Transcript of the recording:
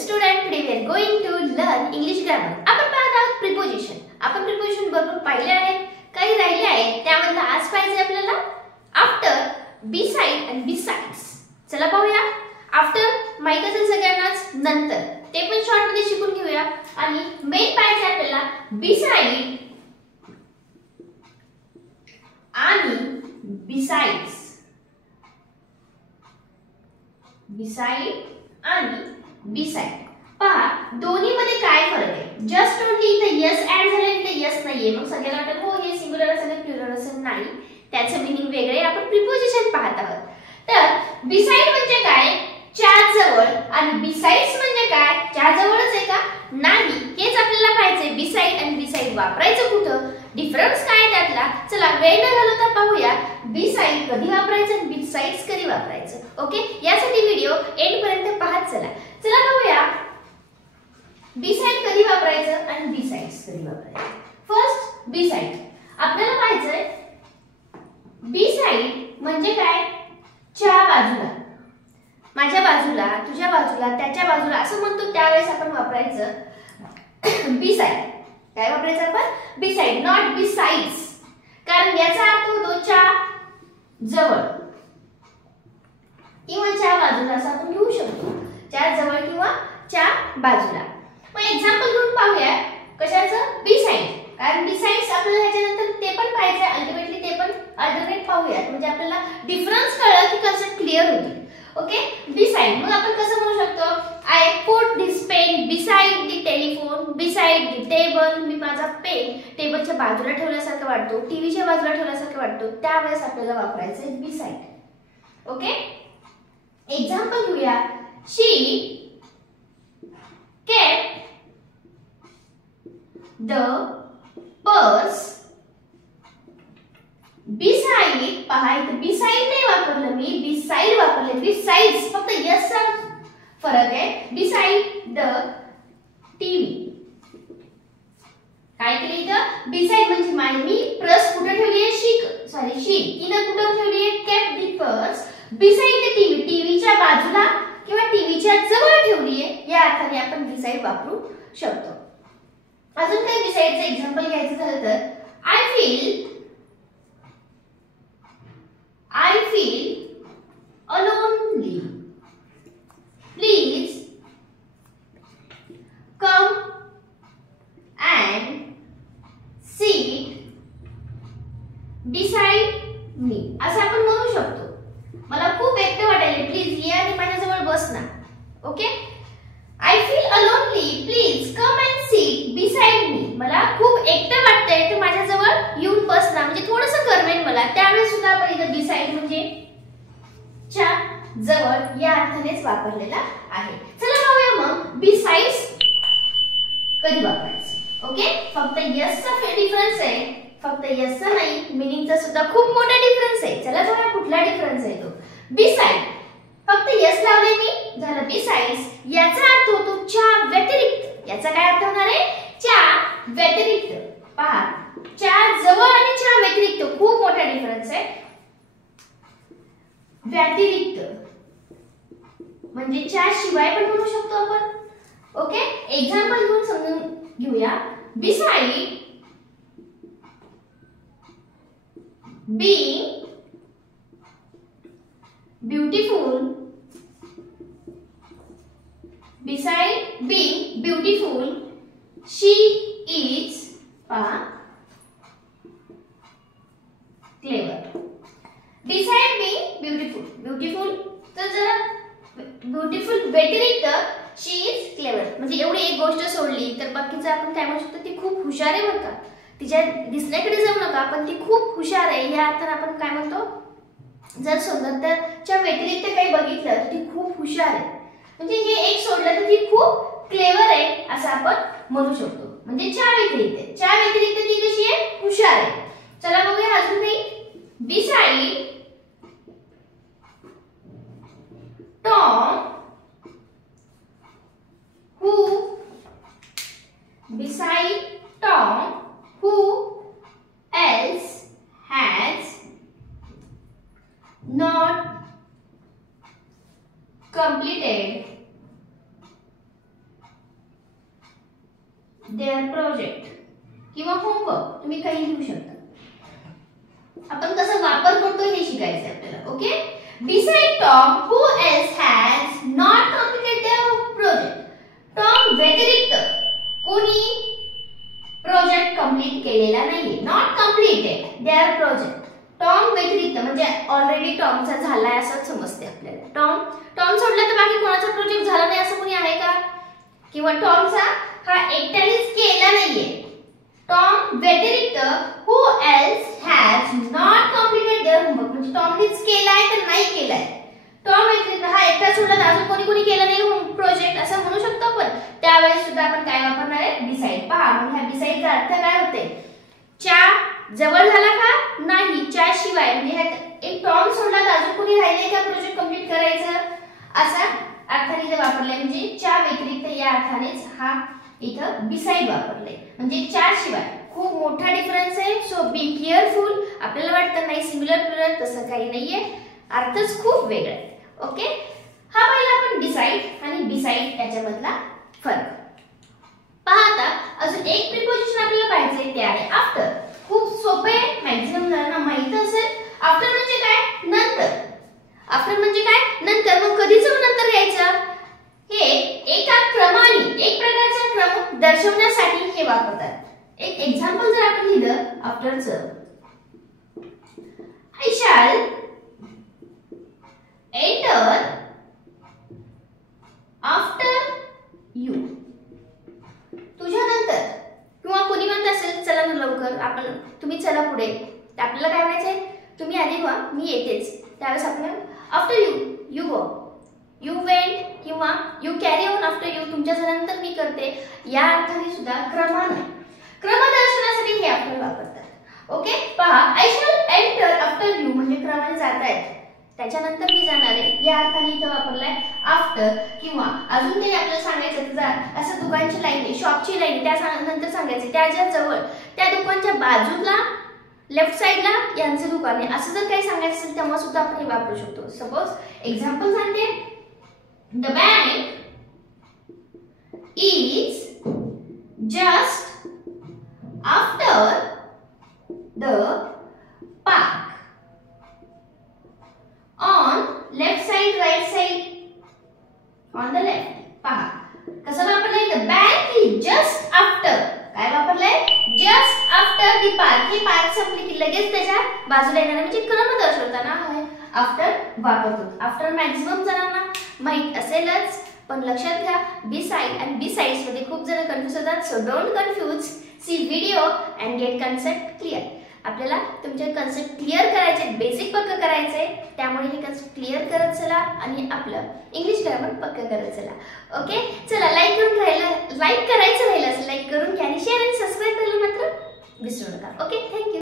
student, today we are going to learn English grammar. आपण पाहत आहोत प्रिपोजिशन. आपण प्रिपोजिशन भरपूर पाहिले आहेत, काही राहिले आहेत. त्यामधलं आज पाहिजे आपल्याला आफ्टर, beside and besides. चला पाहूया. आफ्टर माहित असेल सगळ्यांनाच, नंतर ते पण शॉर्ट मध्ये शिकून घेऊया. आणि मेन पाहिजे आपल्याला beside आणि besides. beside आणि beside. पहा दोन्ही मध्ये काय फरक आहे. जस्ट ओनली इथे यस ऍड झाले, इथे यस नाहीये. मग सगळ्याला वाटतं हो हे सिंग्युलर असेल प्लुरल असेल. नाही, त्याचं मीनिंग वेगळे आहे. आपण प्रिपोजिशन पाहत आहोत. तर बिसाइड म्हणजे काय, च्या जवळ. आणि बिसाइड्स म्हणजे काय, च्या जवळच आहे का, नाही. हेच आपल्याला पाहिजे. बिसाइड आणि बिसाइड वापरायचं कुठं, डिफरन्स काय आहे त्यातला. चला वेळ न घालवता पाहूया बिसाइड कधी वापरायचं आणि बिसाइड्स कधी वापरायचं. ओके, यासाठी व्हिडिओ एंड पर्यंत पाहत चला. चला पाहूया बिसाइड कधी वापरायचं आणि बिसाइड्स कधी वापरायचं. फर्स्ट बिसाइड आपल्याला पाहिजे. बिसाइड म्हणजे काय, च्या बाजूला, माझ्या बाजूला, तुझ्या बाजूला, त्याच्या बाजूला असं म्हणतो त्यावेळेस आपण वापरायचं बिसाइड. काय वापरायचं आपण, बिसाइड, नॉट बिसाइड्स. कारण याचा अर्थ होतो च्या जवळ किंवा च्या बाजूला असं आपण घेऊ शकतो. च्या जवळ किंवा च्या बाजूला. मग एक्झाम्पल घेऊन पाहूया कशाचं, बिसाइड. कारण बिसाइड्स आपल्याला ह्याच्यानंतर ते पण पाहिजे, अल्टिमेटली ते पण अल्टरनेट पाहूया. म्हणजे आपल्याला डिफरन्स कळलं की कन्सेप्ट क्लिअर होतील. Okay, beside. मग आपण कसं म्हणू शकतो, I put this pen beside the telephone, beside the table. मी माझा पेन टेबलच्या बाजूला ठेवल्यासारखं वाटतो, टीव्हीच्या बाजूला ठेवल्यासारखं वाटतो. त्यावेळेस आपल्याला वापरायचं आहे बिसाइड. ओके, एक्झाम्पल घेऊया. शी kept the purse beside. पहा इथे beside नाही वापरलं मी, beside वापरले. besides फक्त yes चा फरक आहे. beside the TV. काय केलं इथं, beside म्हणजे मी पर्स कुठे ठेवली आहे, शी तिने कुठे ठेवली आहे, kept the purse beside the TV. टीव्हीच्या बाजूला किंवा टीव्हीच्या जवळ ठेवली आहे. या अर्थाने आपण बिसाइड वापरू शकतो. अजून काही बिसाइडचं एक्झाम्पल घ्यायचं झालं तर I feel lonely. Please come and sit beside me. असं आपण म्हणू शकतो. मला खूप एकटं वाटायले, प्लीज ये आणि माझ्याजवळ बस ना. Okay, I feel alonely, please come and sit beside me. मला खूप एकटं वाटतंय, तर माझ्याजवळ येऊन बस ना. म्हणजे थोडंसं करमेन मला. त्यावेळेस सुद्धा आपण इथं बिसाइड म्हणजे च्या जवळ या अर्थानेच वापरलेला आहे. चला पाहूया मग बिसाइड्स कधी वापरायचं. ओके, फक्त यसचा डिफरन्स आहे, फक्त यसचा नाही, मीनिंगचा सुद्धा खूप मोठा डिफरन्स आहे. चला बघा कुठला डिफरन्स आहे तो. बिसाइड फक्त यस लावले मी, झालं बिसाइड्स. याचा अर्थ होतो च्या व्यतिरिक्त. याचा काय अर्थ होणार आहे, च्या व्यतिरिक्त. पहा च्या जवळ आणि च्या व्यतिरिक्त खूप मोठा डिफरन्स आहे. व्यतिरिक्त म्हणजे च्या शिवाय पण म्हणू शकतो आपण. ओके, एक्झाम्पल घेऊन समजून घेऊया. Beside being beautiful, beside being beautiful, she is clever. Beside being beautiful तर जरा ब्युटिफुल व्यतिरिक्त she is clever. म्हणजे एवढी एक गोष्ट सोडली तर बाकीचं आपण काय म्हणू शकतो, ती खूप हुशार आहे बरं का. तिच्या दिसण्याकडे जाऊ नका, पण ती खूप हुशार आहे या अर्थाने आपण काय म्हणतो, जर सुंदरतेच्या व्यतिरिक्त काही बघितलं तर ती खूप हुशार आहे. म्हणजे हे एक सोडलं तर ती खूप क्लेवर आहे असं आपण म्हणू शकतो. म्हणजे च्या व्यतिरिक्त ती कशी आहे, हुशार आहे. चला बघूया अजून काही. Beside Tom who else has not completed their project किंवा होमवर्क तुम्ही काही लिहू शकता. आपण कसा वापर करतो हे शिकायचं आहे आपल्याला. Okay. Beside Tom who else has not completed their project. Tom व्यतिरिक्त कोणी प्रोजेक्ट कंप्लीट केलेला नाहीये. Not completed their project. Tom व्यतिरिक्त म्हणजे ऑलरेडी टॉमचा झालाय असं समजते आपल्याला. टॉम सोडला तर बाकी कोणाचा प्रोजेक्ट झाला नाही असं कोणी आहे का? किंवा टॉमचा हा एकट्यानेच केला नाहीये. टॉम व्यतिरिक्त who else has not completed their homework म्हणजे टॉमनेच केलाय तर नाही केलाय. टॉम व्यतिरिक्त हा एकटा सोडला तर अजून कोणी केला नाही होम प्रोजेक्ट असं म्हणू शकतो आपण. त्यावेळेस सुद्धा आपण काय वापरणार आहे? बिसाइड. पहा मग ह्या बिसाइडचा अर्थ काय होते? च्या जवळ झाला का? नाही. च्या शिवाय म्हणजे एक टॉम सोडला तर अजून कोणी राहिले का प्रोजेक्ट कंप्लीट करायचं असा अर्थाने इथे वापरलाय. म्हणजे च्या व्यतिरिक्त या अर्थानेच हा इथं बिसाइड वापरले. म्हणजे च्या शिवाय. खूप मोठा डिफरन्स आहे. So be careful. आपल्याला वाटतं नाही सिमिलर प्लुरल, तसं काही नाहीये. अर्थच खूप वेगळा आहे. ओके. हा पहिला आपण डिसाइड आणि बिसाइड याच्यामधला फरक. पहा आता अजून एक प्रिपोजिशन आपल्याला पाहायचे ते आहे आफ्टर. खूप सोपे आहे. मॅक्झिमम जणांना माहित असेल. आफ्टर म्हणजे काय? नंतर. आफ्टर म्हणजे काय? नंतर. मग कधीच नंतर यायचं? हे एका क्रमाने एक प्रकारचा क्रम दर्शवण्यासाठी हे वापरतात. एक एक्झाम्पल जर आपण लिहिलं आफ्टरचं, I shall enter after you. तुझ्यानंतर. किंवा कोणी म्हणत असेल चला ना लवकर, आपण तुम्ही चला पुढे, आपल्याला काय म्हणायचंय? तुम्ही आधी व्हा, मी येतेच. त्यावेळेस आपण after you, you go, you went किंवा you carry on after you, तुमच्या झाल्यानंतर मी करते. या अर्थाने सुद्धा क्रमाने क्रम दर्शवण्यासाठी हे आफ्टर वापरतात. ओके. पहा I shall enter after you म्हणजे क्रमाने जात आहेत, त्याच्यानंतर मी जाणार आहे. या अर्थाने इथे वापरलाय आफ्टर. किंवा अजून काही आपल्याला सांगायचं तर असं दुकानची लाईन आहे, शॉपची लाईन, त्यानंतर सांगायचं त्याच्या जवळ त्या दुकानच्या बाजूला लेफ्ट साइडला यांचे दुकान आहे असं जर काही सांगायचं असेल तेव्हा सुद्धा आपण हे वापरू शकतो. सपोज एक्झाम्पल सांगते, the bank is just after the park. On left side, right side, on the left. पहा कसं वापरलंय? The bank is just after. काय वापरलंय? Just after the park. हे पार्क संपली की लगेच त्याच्या बाजूला येणार म्हणजे क्रम दर्शवताना आफ्टर वापरतो. आफ्टर मॅक्झिमम जणांना माहित असेलच, पण लक्षात घ्या बिसाइड आणि बिसाइड्स मध्ये खूप जण कन्फ्यूज होतात. So don't confuse. See video and get concept clear. आपल्याला तुमचे कन्सेप्ट क्लिअर करायचे, बेसिक पक्क करायचे. त्यामुळे हे कन्सेप्ट क्लिअर करत चला आणि आपलं इंग्लिश ग्रामर पक्क करत चला. ओके. चला लाईक करायचं राहिलं असेल लाईक करून घ्या आणि शेअर आणि सबस्क्राईब करायला मात्र विसरू नका. ओके. थँक्यू.